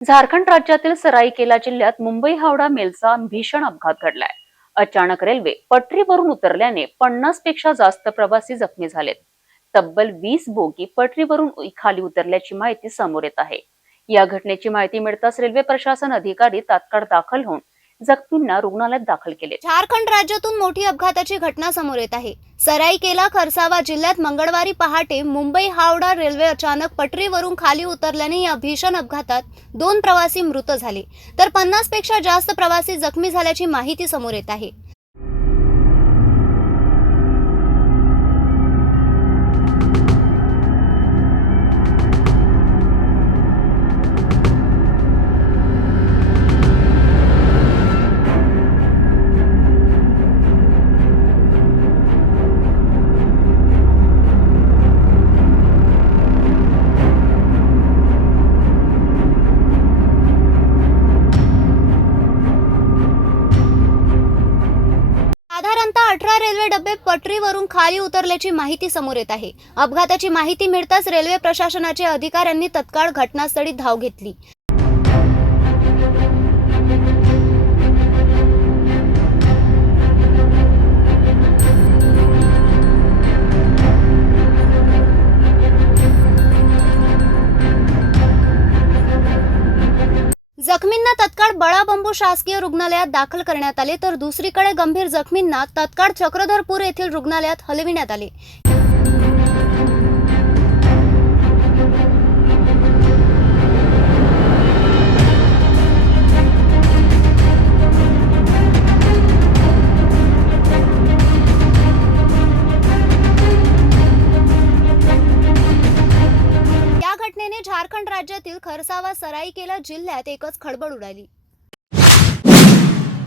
झारखंड राज्यातील सराईकेला जिल्ह्यात मुंबई हावडा मेलचा भीषण अपघात घडलाय. अचानक रेल्वे पटरीवरून उतरल्याने पन्नासपेक्षा जास्त प्रवासी जखमी झालेत. तब्बल वीस बोगी पटरीवरून खाली उतरल्याची माहिती समोर येत आहे. या घटनेची माहिती मिळताच रेल्वे प्रशासन अधिकारी तात्काळ दाखल होऊन जखमींना रुग्णालयात दाखल केले. झारखंड राज्यातून मोठी अपघाताची घटना समोर येत आहे. सराईकेला खरसावा जिल्ह्यात मंगळवारी पहाटे मुंबई हावडा रेल्वे अचानक पटरीवरून खाली उतरल्याने या भीषण अपघातात दोन प्रवासी मृत झाले. तर पन्नासपेक्षा जास्त प्रवासी जखमी झाल्याची माहिती समोर येत आहे. साधारणतः अठरा रेल्वे डबे पटरीवरून खाली उतरल्याची माहिती समोर येत आहे. अपघाताची माहिती मिळताच रेल्वे प्रशासनाचे अधिकाऱ्यांनी तत्काळ घटनास्थळी धाव घेतली. जखमींना तत्काळ बळाबंबू शासकीय रुग्णालयात दाखल करण्यात आले तर दुसरीकडे गंभीर जखमींना तत्काळ चक्रधरपूर येथील रुग्णालयात हलविण्यात आले. राज्यातील खरसावा सराईकेला जिल्ह्यात एकच खळबळ उडाली.